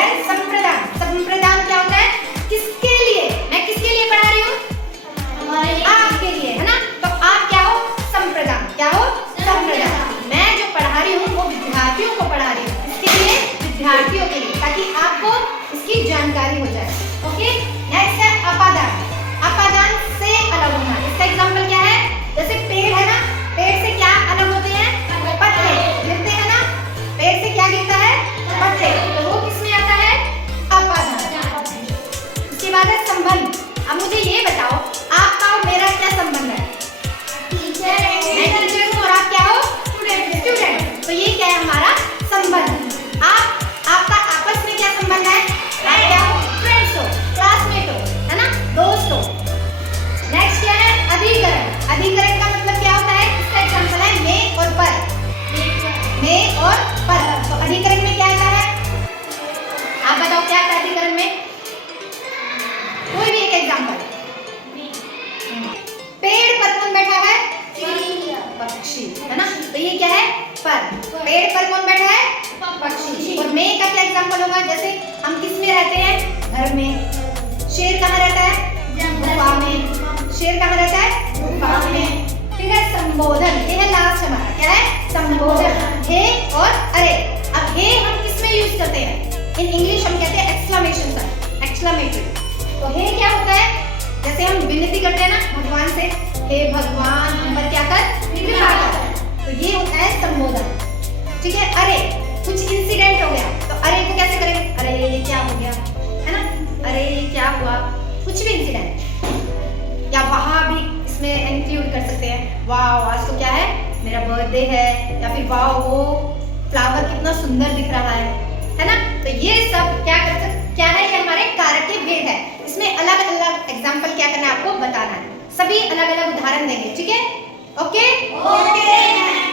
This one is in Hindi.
देन संप्रदान, संप्रदान क्या होता है, किसके लिए, मैं किसके लिए पढ़ा रही हूँ, आपके लिए, है ना। तो आप क्या हो, संप्रदान, क्या हो, संप्रदान। मैं जो पढ़ा रही हूँ वो विद्यार्थियों को पढ़ा रही हूँ, इसके लिए, विद्यार्थियों के लिए, ताकि आपको इसकी जानकारी हो जाए। ओके, नेक्स्ट है अपादान। अपादान से अलग होना, इसका एग्जांपल क्या है, जैसे पेड़ है ना, पेड़ से क्या अलग होते हैं, पत्ते गिरते हैं ना, पेड़ से क्या गिरता है, पत्ते, तो वो किसमें आता है, अपादान। उसके बाद है संबंध। अब मुझे ये बताओ, आपका और मेरा क्या संबंध है, मैं टीचर हूँ और आप क्या हो, स्टूडेंट, तो ये क्या है हमारा संबंध। आपका आपस में क्या संबंध है, आप क्या हो, फ्रेंड्स हो, क्लासमेट हो, है ना, दोस्त हो। नेक्स्ट क्या है, अधिकरण। अधिकरण का मतलब क्या होता है, इसका एग्जांपल है में और पर, में और पर। तो अधिकरण में क्या आता है, आप बताओ क्या आता है अधिकरण में, कोई भी एक एग्जांपल। पेड़ पर कौन बैठा है, पक्षी, है ना, तो ये क्या है, पर। पेड़ पर कौन बैठा है, पक्षी। और में का क्या एग्जांपल होगा, जैसे हम किस में रहते हैं, घर में। शेर कहाँ रहता है, गुफा में। शेर कहाँ रहता है, गुफा में। फिर है संबोधन, ये है लास्ट हमारा, क्या है, संबोधन। हे और अरे। अब हे हम किस में यूज करते हैं, इन इंग्लिश हम कहते हैं एक्सक्लेमेशन का, एक्सक्लेमेटरी। तो हे क्या होता है, जैसे हम विनती करते हैं ना भगवान से, हे भगवान हम पर क्या कर, कृपा कर, तो ये होता है संबोधन। ठीक है, अरे कुछ इंसिडेंट हो गया, तो अरे को कैसे करेंगे, अरे ये क्या हो गया, है ना, अरे ये क्या हुआ, कुछ भी इंसिडेंट। या वहाँ भी इसमें इंक्लूड कर सकते हैं, वाह आज तो क्या है, मेरा बर्थडे है, या फिर वाह वो फ्लावर कितना सुंदर दिख रहा है ना। तो ये सब क्या कर सकते, क्या है, ये हमारे कारक के भेद है। इसमें अलग अलग एग्जाम्पल क्या करना है आपको बताना है, सभी अलग अलग उदाहरण देंगे, ठीक है। ओके।